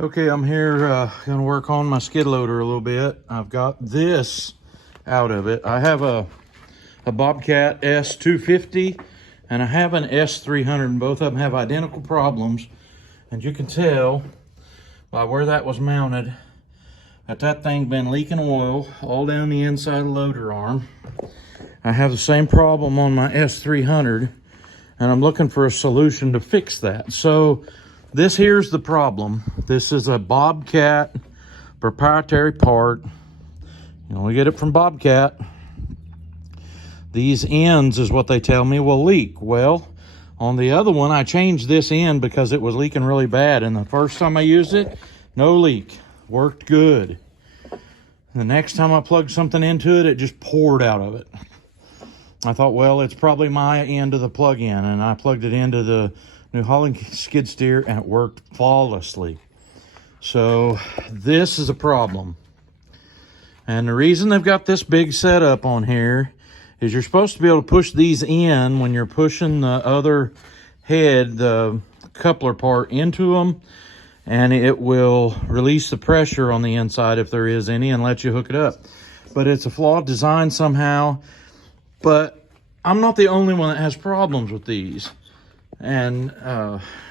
Okay, I'm here gonna work on my skid loader a little bit. I've got this out of it. I have a Bobcat S250 and I have an S300, and both of them have identical problems. And you can tell by where that was mounted that thing been leaking oil all down the inside of the loader arm. I have the same problem on my S300, and I'm looking for a solution to fix that. So this here's the problem. This is a Bobcat proprietary part. You only get it from Bobcat. These ends is what they tell me will leak. Well, on the other one, I changed this end because it was leaking really bad. And the first time I used it, no leak. Worked good. The next time I plugged something into it, it just poured out of it. I thought, well, it's probably my end of the plug-in, and I plugged it into the New Holland skid steer, and it worked flawlessly. So this is a problem. And the reason they've got this big setup on here is you're supposed to be able to push these in when you're pushing the other head, the coupler part, into them, and it will release the pressure on the inside if there is any and let you hook it up. But it's a flawed design somehow. But I'm not the only one that has problems with these. And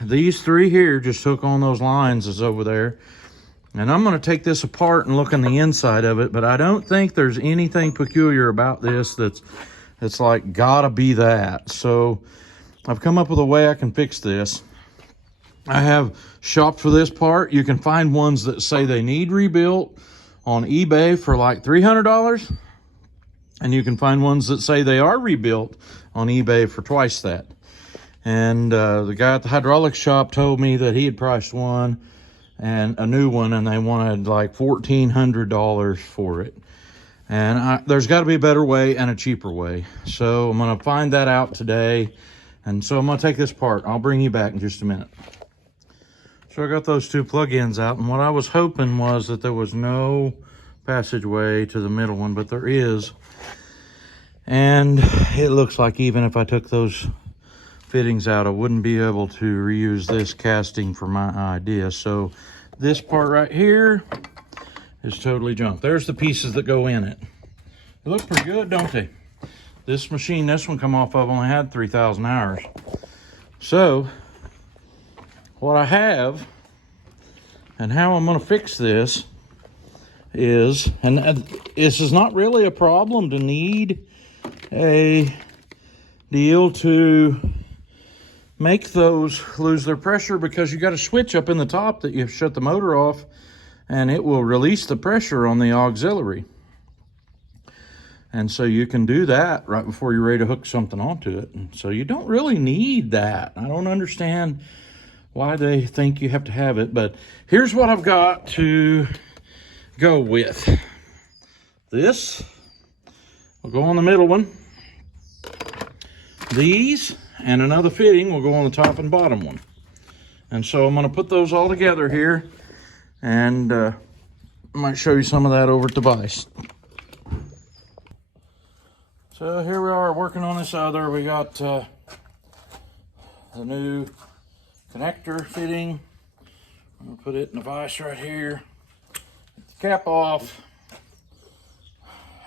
these three here just hook on those lines is over there. And I'm going to take this apart and look on the inside of it, but I don't think there's anything peculiar about this that's like gotta be that. So I've come up with a way I can fix this. I have shopped for this part. You can find ones that say they need rebuilt on eBay for like $300. And you can find ones that say they are rebuilt on eBay for twice that. And the guy at the hydraulics shop told me that he had priced one and a new one, and they wanted like $1,400 for it. And there's got to be a better way and a cheaper way. So I'm going to find that out today. And so I'm going to take this apart. I'll bring you back in just a minute. So I got those two plug-ins out, and what I was hoping was that there was no passageway to the middle one, but there is. And it looks like even if I took those fittings out, I wouldn't be able to reuse this casting for my idea. So this part right here is totally junk. There's the pieces that go in it. They look pretty good, don't they? This machine, this one come off of only had 3,000 hours. So what I have and how I'm going to fix this is, and this is not really a problem to need a deal to make those lose their pressure, because you got a switch up in the top that you shut the motor off and it will release the pressure on the auxiliary. And so you can do that right before you're ready to hook something onto it. And so you don't really need that. I don't understand why they think you have to have it, but here's what I've got to go with. This will go on the middle one. These and another fitting will go on the top and bottom one. And so I'm going to put those all together here, and I might show you some of that over at the vise. So here we are working on this other. We got the new connector fitting. I'm going to put it in the vise right here. Get the cap off.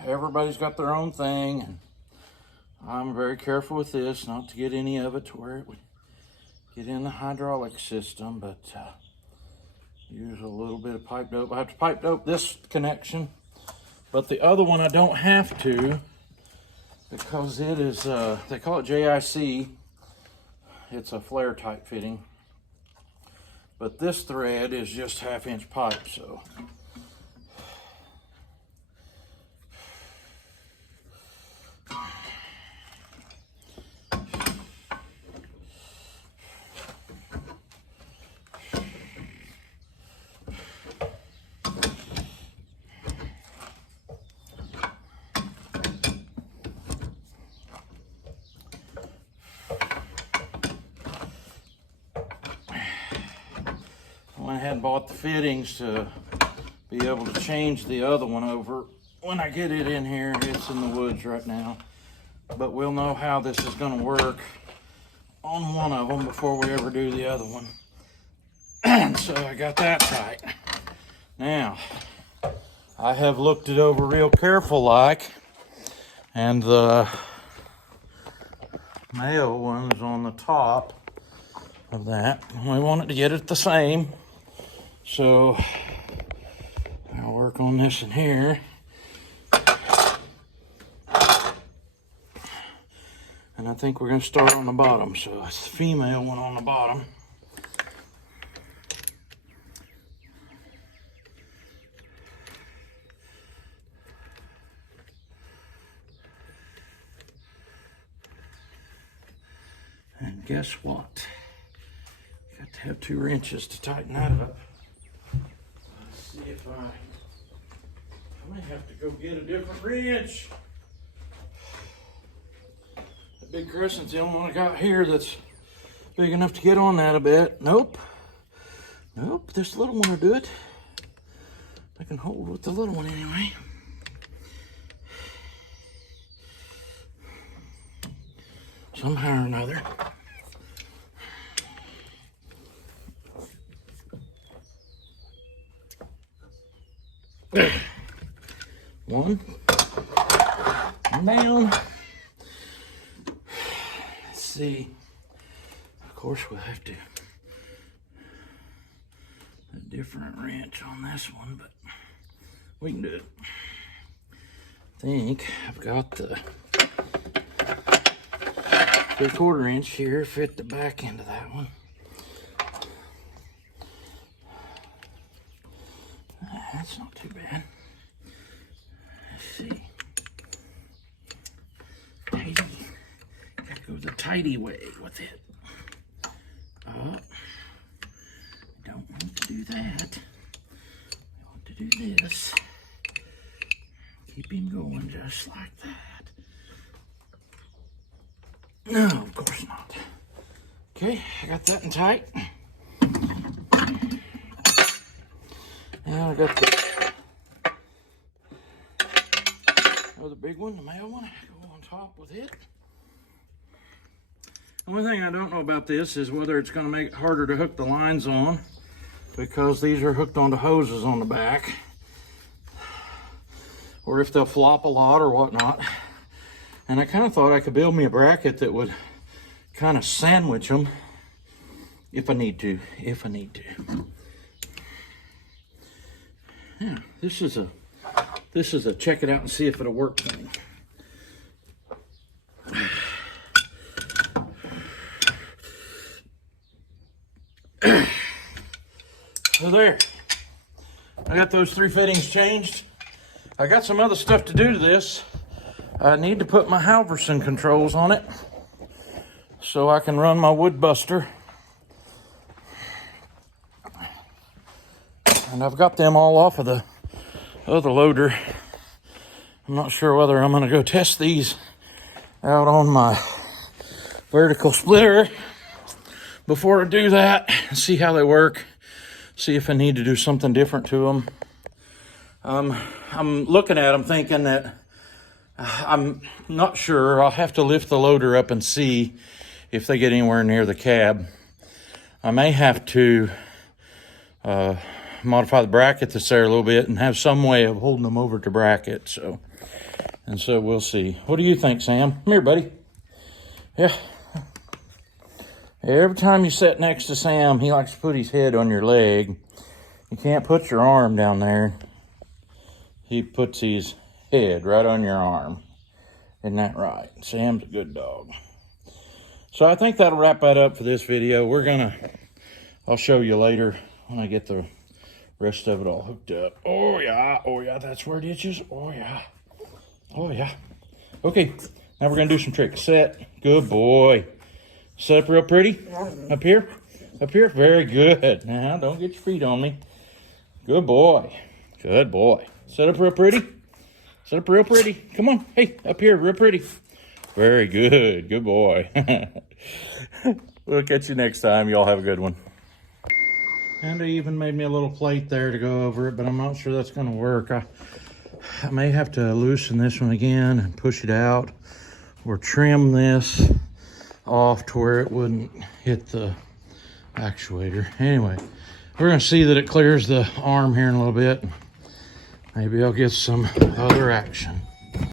Everybody's got their own thing. I'm very careful with this not to get any of it to where it would get in the hydraulic system, but use a little bit of pipe dope. I have to pipe dope this connection, but the other one I don't have to, because it is, they call it JIC. It's a flare type fitting, but this thread is just 1/2-inch pipe, so. I went ahead and bought the fittings to be able to change the other one over when I get it in here. It's in the woods right now, but we'll know how this is going to work on one of them before we ever do the other one. And so I got that tight. Now, I have looked it over real careful like, and the male one is on the top of that. We wanted to get it the same. So I'll work on this in here. And I think we're going to start on the bottom. So it's the female one on the bottom. And guess what? Got to have 2 wrenches to tighten that up. Let's see if I may have to go get a different wrench. The big crescent's the only one I got here that's big enough to get on that a bit. Nope. Nope, this little one will do it. I can hold with the little one anyway. Somehow or another. One down. Let's see. Of course, we'll have to a different wrench on this one, but we can do it. I think I've got the 3/4 inch here, fit the back end of that one. That's not too bad. Let's see. Tidy. Gotta go the tidy way with it. Oh. Don't want to do that. I want to do this. Keep him going just like that. No, of course not. Okay, I got that in tight. Now I got the big one, the male one. Go on top with it. The only thing I don't know about this is whether it's going to make it harder to hook the lines on, because these are hooked onto hoses on the back, or if they'll flop a lot or whatnot. And I kind of thought I could build me a bracket that would kind of sandwich them if I need to. Yeah, this is a check it out and see if it'll work thing. So there, I got those 3 fittings changed. I got some other stuff to do to this. I need to put my Halverson controls on it so I can run my wood buster. And I've got them all off of the other loader. I'm not sure whether I'm going to go test these out on my vertical splitter before I do that and see how they work. See if I need to do something different to them. I'm looking at them thinking that I'm not sure. I'll have to lift the loader up and see if they get anywhere near the cab. I may have to modify the bracket that's there a little bit and have some way of holding them over to bracket. So we'll see. What do you think, Sam? Come here, buddy. Yeah. Every time you sit next to Sam, he likes to put his head on your leg. You can't put your arm down there. He puts his head right on your arm. Isn't that right? Sam's a good dog. So I think that'll wrap that up for this video. I'll show you later when I get the rest of it all hooked up. Oh yeah, that's where it itches. Oh yeah. Okay, now we're gonna do some tricks. Set, good boy. Set up real pretty. Up here, very good. Now don't get your feet on me. Good boy. Set up real pretty. Come on, hey, up here, real pretty. Very good, good boy. We'll catch you next time. Y'all have a good one. And they even made me a little plate there to go over it, but I'm not sure that's gonna work. I may have to loosen this one again and push it out, or trim this off to where it wouldn't hit the actuator. Anyway, we're gonna see that it clears the arm here in a little bit. Maybe I'll get some other action.